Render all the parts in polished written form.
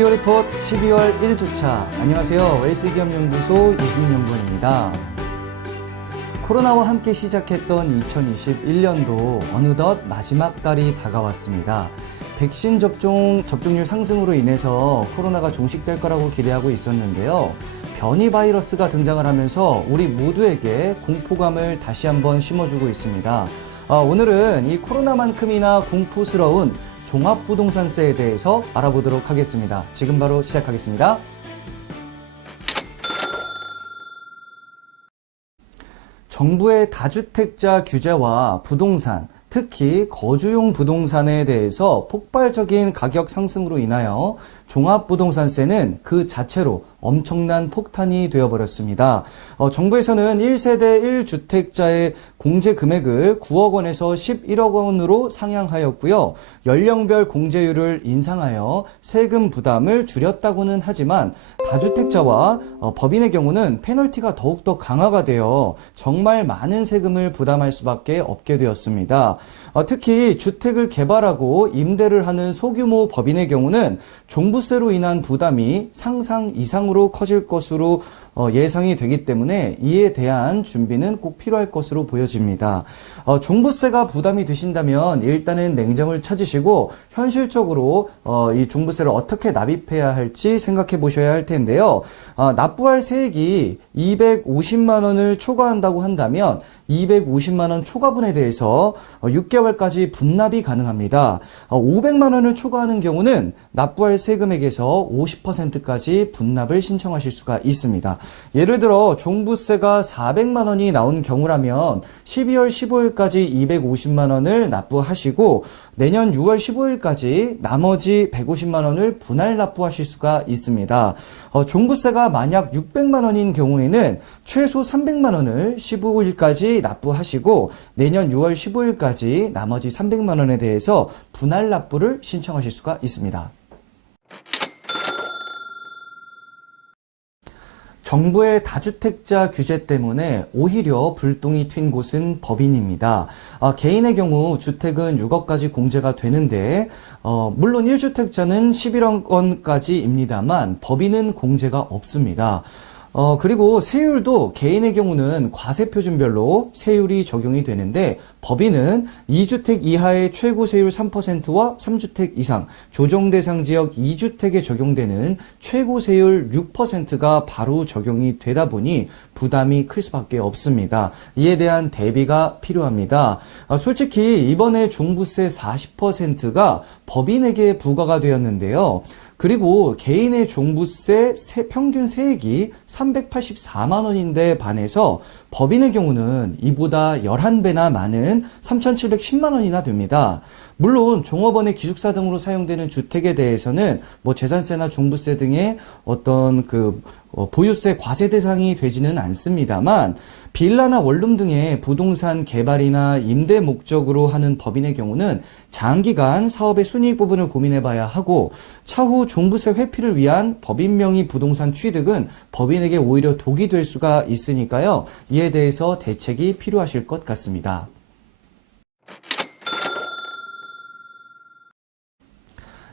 CEO 리포트 12월 1주차. 안녕하세요. 웰스기업연구소 이승윤연구원입니다. 코로나와 함께 시작했던 2021년도 어느덧 마지막 달이 다가왔습니다. 백신 접종률 상승으로 인해서 코로나가 종식될 거라고 기대하고 있었는데요. 변이 바이러스가 등장을 하면서 우리 모두에게 공포감을 다시 한번 심어주고 있습니다. 오늘은 이 코로나만큼이나 공포스러운 종합부동산세에 대해서 알아보도록 하겠습니다. 지금 바로 시작하겠습니다. 정부의 다주택자 규제와 부동산, 특히 거주용 부동산에 대해서 폭발적인 가격 상승으로 인하여 종합부동산세는 그 자체로 엄청난 폭탄이 되어버렸습니다. 정부에서는 1세대 1주택자의 공제 금액을 9억 원에서 11억 원으로 상향하였고요. 연령별 공제율을 인상하여 세금 부담을 줄였다고는 하지만 다주택자와 법인의 경우는 페널티가 더욱더 강화가 되어 정말 많은 세금을 부담할 수밖에 없게 되었습니다. 특히 주택을 개발하고 임대를 하는 소규모 법인의 경우는 종부세로 인한 부담이 상상 이상으로 커질 것으로 예상이 되기 때문에 이에 대한 준비는 꼭 필요할 것으로 보여집니다. 종부세가 부담이 되신다면 일단은 냉정을 찾으시고 현실적으로 이 종부세를 어떻게 납입해야 할지 생각해 보셔야 할 텐데요. 납부할 세액이 250만 원을 초과한다고 한다면 250만 원 초과분에 대해서 6개월까지 분납이 가능합니다. 500만 원을 초과하는 경우는 납부할 세금액에서 50%까지 분납을 신청하실 수가 있습니다. 예를 들어 종부세가 400만 원이 나온 경우라면 12월 15일까지 250만 원을 납부하시고 내년 6월 15일까지 나머지 150만 원을 분할 납부하실 수가 있습니다. 종부세가 만약 600만 원인 경우에는 최소 300만 원을 15일까지 납부하시고 내년 6월 15일까지 나머지 300만 원에 대해서 분할 납부를 신청하실 수가 있습니다. 정부의 다주택자 규제 때문에 오히려 불똥이 튄 곳은 법인입니다. 개인의 경우 주택은 6억까지 공제가 되는데 물론 1주택자는 11억 원까지입니다만 법인은 공제가 없습니다. 그리고 세율도 개인의 경우는 과세표준별로 세율이 적용이 되는데 법인은 2주택 이하의 최고 세율 3%와 3주택 이상, 조정대상 지역 2주택에 적용되는 최고 세율 6%가 바로 적용이 되다 보니 부담이 클 수밖에 없습니다. 이에 대한 대비가 필요합니다. 솔직히 이번에 종부세 40%가 법인에게 부과가 되었는데요. 그리고 개인의 종부세 평균 세액이 384만 원인데 반해서 법인의 경우는 이보다 11배나 많은 3,710만 원이나 됩니다. 물론 종업원의 기숙사 등으로 사용되는 주택에 대해서는 재산세나 종부세 등의 어떤 보유세 과세 대상이 되지는 않습니다만 빌라나 원룸 등의 부동산 개발이나 임대 목적으로 하는 법인의 경우는 장기간 사업의 순이익 부분을 고민해 봐야 하고 차후 종부세 회피를 위한 법인 명의 부동산 취득은 법인에게 오히려 독이 될 수가 있으니까요. 이에 대해서 대책이 필요하실 것 같습니다.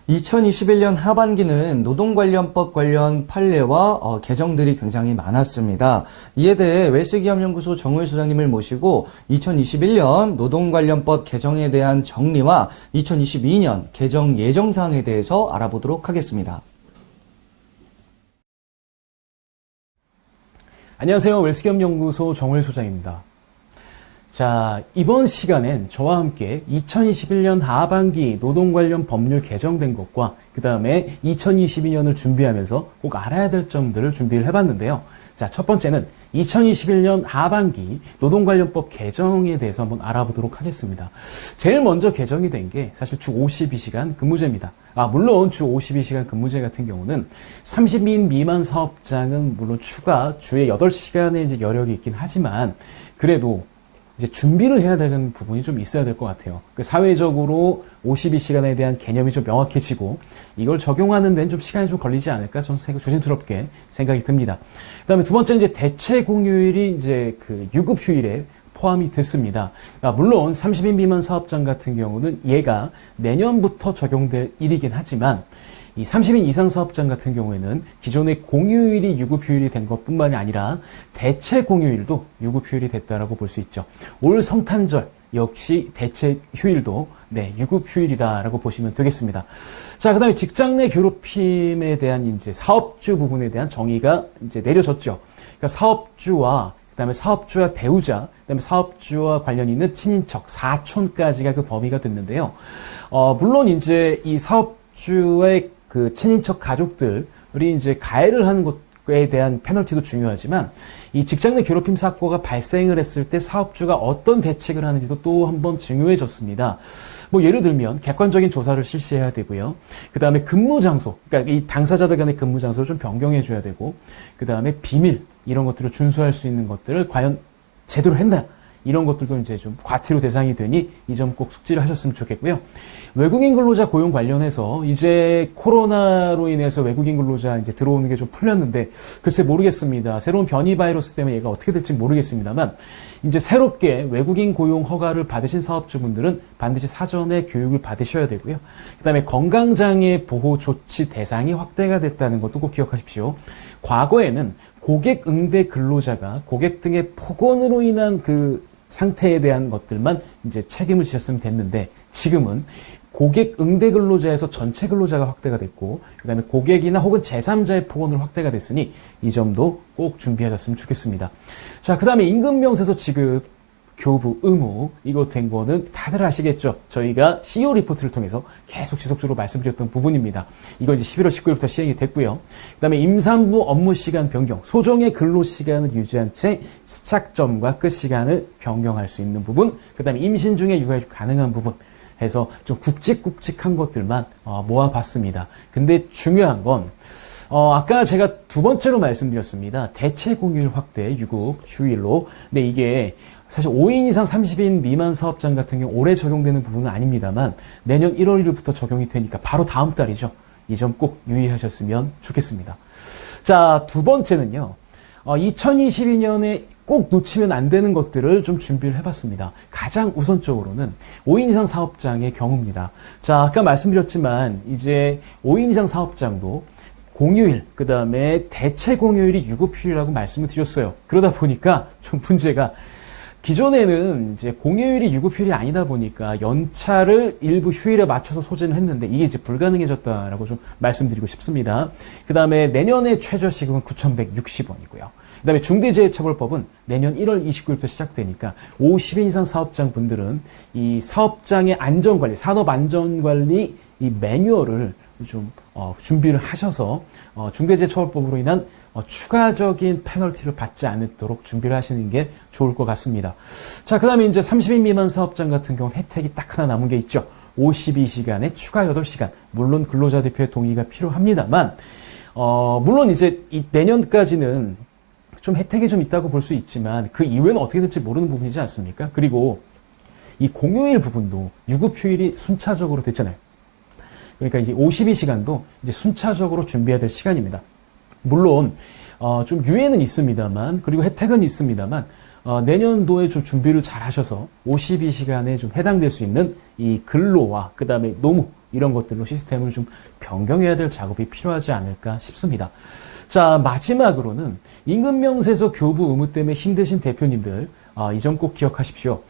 2021년 하반기는 노동관련법 관련 판례와 개정들이 굉장히 많았습니다. 이에 대해 웰스기업연구소 정우일 소장님을 모시고 2021년 노동관련법 개정에 대한 정리와 2022년 개정 예정사항에 대해서 알아보도록 하겠습니다. 안녕하세요. 웰스기업연구소 정우일 소장입니다. 자, 이번 시간엔 저와 함께 2021년 하반기 노동 관련 법률 개정된 것과 그 다음에 2022년을 준비하면서 꼭 알아야 될 점들을 준비를 해봤는데요. 자, 첫 번째는 2021년 하반기 노동관련법 개정에 대해서 한번 알아보도록 하겠습니다. 제일 먼저 개정이 된 게 사실 주 52시간 근무제입니다. 물론 주 52시간 근무제 같은 경우는 30인 미만 사업장은 물론 추가 주에 8시간의 이제 여력이 있긴 하지만 그래도 이제 준비를 해야 되는 부분이 좀 있어야 될 것 같아요. 사회적으로 52시간에 대한 개념이 좀 명확해지고 이걸 적용하는 데는 좀 시간이 좀 걸리지 않을까 저는 조심스럽게 생각이 듭니다. 그다음에 두 번째 이제 대체 공휴일이 이제 유급 휴일에 포함이 됐습니다. 물론 30인 미만 사업장 같은 경우는 얘가 내년부터 적용될 일이긴 하지만 이 30인 이상 사업장 같은 경우에는 기존의 공휴일이 유급휴일이 된 것뿐만이 아니라 대체 공휴일도 유급휴일이 됐다라고 볼 수 있죠. 올 성탄절 역시 대체 휴일도 유급휴일이다라고 보시면 되겠습니다. 자, 그다음에 직장 내 괴롭힘에 대한 이제 사업주 부분에 대한 정의가 이제 내려졌죠. 그러니까 사업주와 그다음에 사업주와 배우자, 그다음에 사업주와 관련 있는 친인척, 사촌까지가 그 범위가 됐는데요. 물론 이제 이 사업주의 그 친인척 가족들이 이제 가해를 하는 것에 대한 페널티도 중요하지만 이 직장 내 괴롭힘 사고가 발생을 했을 때 사업주가 어떤 대책을 하는지도 또 한번 중요해졌습니다. 뭐 예를 들면 객관적인 조사를 실시해야 되고요. 그 다음에 근무 장소, 그러니까 이 당사자들 간의 근무 장소를 좀 변경해 줘야 되고, 그 다음에 비밀 이런 것들을 준수할 수 있는 것들을 과연 제대로 했나? 이런 것들도 이제 좀 과태료 대상이 되니 이 점 꼭 숙지를 하셨으면 좋겠고요. 외국인 근로자 고용 관련해서 이제 코로나로 인해서 외국인 근로자 이제 들어오는 게 좀 풀렸는데 글쎄 모르겠습니다. 새로운 변이 바이러스 때문에 얘가 어떻게 될지 모르겠습니다만 이제 새롭게 외국인 고용 허가를 받으신 사업주분들은 반드시 사전에 교육을 받으셔야 되고요. 그다음에 건강장애 보호 조치 대상이 확대가 됐다는 것도 꼭 기억하십시오. 과거에는 고객 응대 근로자가 고객 등의 폭언으로 인한 그 상태에 대한 것들만 이제 책임을 지셨으면 됐는데 지금은 고객 응대 근로자에서 전체 근로자가 확대가 됐고 그다음에 고객이나 혹은 제3자의 폭언으로 확대가 됐으니 이 점도 꼭 준비하셨으면 좋겠습니다. 자, 그다음에 임금 명세서 지급 교부 의무 이거 된 거는 다들 아시겠죠? 저희가 CEO 리포트를 통해서 계속 지속적으로 말씀드렸던 부분입니다. 이거 이제 11월 19일부터 시행이 됐고요. 그다음에 임산부 업무 시간 변경, 소정의 근로 시간을 유지한 채 시작점과 끝 시간을 변경할 수 있는 부분, 그다음에 임신 중에 육아휴직 가능한 부분 해서 좀 굵직굵직한 것들만 모아봤습니다. 근데 중요한 건 아까 제가 두 번째로 말씀드렸습니다. 대체 공휴일 확대 유급 휴일로. 근데 이게 사실 5인 이상 30인 미만 사업장 같은 경우 올해 적용되는 부분은 아닙니다만 내년 1월 1일부터 적용이 되니까 바로 다음 달이죠. 이 점 꼭 유의하셨으면 좋겠습니다. 자, 두 번째는요. 2022년에 꼭 놓치면 안 되는 것들을 좀 준비를 해봤습니다. 가장 우선적으로는 5인 이상 사업장의 경우입니다. 자, 아까 말씀드렸지만 이제 5인 이상 사업장도 공휴일, 그 다음에 대체 공휴일이 유급휴일이라고 말씀을 드렸어요. 그러다 보니까 좀 문제가 기존에는 이제 공휴일이 유급휴일이 아니다 보니까 연차를 일부 휴일에 맞춰서 소진을 했는데 이게 이제 불가능해졌다라고 좀 말씀드리고 싶습니다. 그 다음에 내년의 최저시급은 9,160원이고요. 그 다음에 중대재해처벌법은 내년 1월 29일부터 시작되니까 50인 이상 사업장 분들은 이 사업장의 안전관리, 산업안전관리 이 매뉴얼을 좀 준비를 하셔서 중대재해처벌법으로 인한 추가적인 페널티를 받지 않도록 준비를 하시는 게 좋을 것 같습니다. 자, 그 다음에 이제 30인 미만 사업장 같은 경우는 혜택이 딱 하나 남은 게 있죠. 52시간에 추가 8시간. 물론 근로자 대표의 동의가 필요합니다만, 물론 이제 이 내년까지는 좀 혜택이 좀 있다고 볼 수 있지만 그 이후에는 어떻게 될지 모르는 부분이지 않습니까? 그리고 이 공휴일 부분도 유급휴일이 순차적으로 됐잖아요. 그러니까 이제 52시간도 이제 순차적으로 준비해야 될 시간입니다. 물론 좀 유예는 있습니다만 그리고 혜택은 있습니다만 내년도에 좀 준비를 잘 하셔서 52시간에 좀 해당될 수 있는 이 근로와 그 다음에 노무 이런 것들로 시스템을 좀 변경해야 될 작업이 필요하지 않을까 싶습니다. 자, 마지막으로는 임금명세서 교부 의무 때문에 힘드신 대표님들 이 점 꼭 기억하십시오.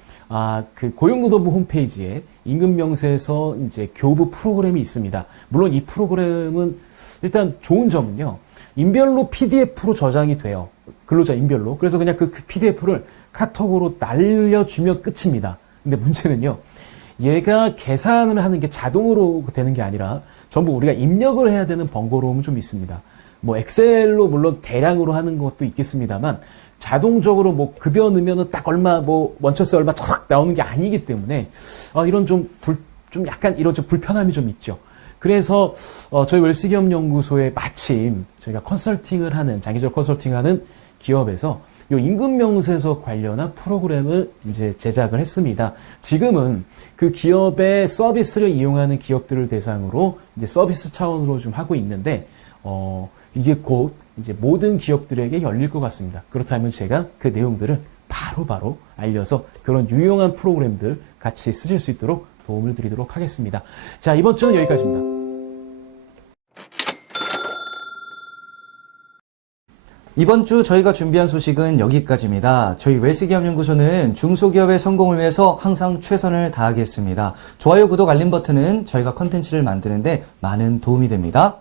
그 고용노동부 홈페이지에 임금명세서 이제 교부 프로그램이 있습니다. 물론 이 프로그램은 일단 좋은 점은요. 인별로 PDF로 저장이 돼요. 근로자 인별로. 그래서 그냥 그 PDF를 카톡으로 날려주면 끝입니다. 근데 문제는요. 얘가 계산을 하는 게 자동으로 되는 게 아니라 전부 우리가 입력을 해야 되는 번거로움은 좀 있습니다. 뭐 엑셀로 물론 대량으로 하는 것도 있겠습니다만 자동적으로 뭐 급여 넣으면은 딱 얼마 뭐 원처세 얼마 탁 나오는 게 아니기 때문에 이런 좀 약간 이런 좀 불편함이 좀 있죠. 그래서 저희 웰스기업연구소에 마침 저희가 컨설팅을 하는 장기적 컨설팅하는 기업에서 이 임금명세서 관련한 프로그램을 이제 제작을 했습니다. 지금은 그 기업의 서비스를 이용하는 기업들을 대상으로 이제 서비스 차원으로 좀 하고 있는데 이게 곧 이제 모든 기업들에게 열릴 것 같습니다. 그렇다면 제가 그 내용들을 바로 알려서 그런 유용한 프로그램들 같이 쓰실 수 있도록 도움을 드리도록 하겠습니다. 자, 이번 주는 여기까지입니다. 이번 주 저희가 준비한 소식은 여기까지입니다. 저희 웰스기업연구소는 중소기업의 성공을 위해서 항상 최선을 다하겠습니다. 좋아요, 구독, 알림 버튼은 저희가 컨텐츠를 만드는데 많은 도움이 됩니다.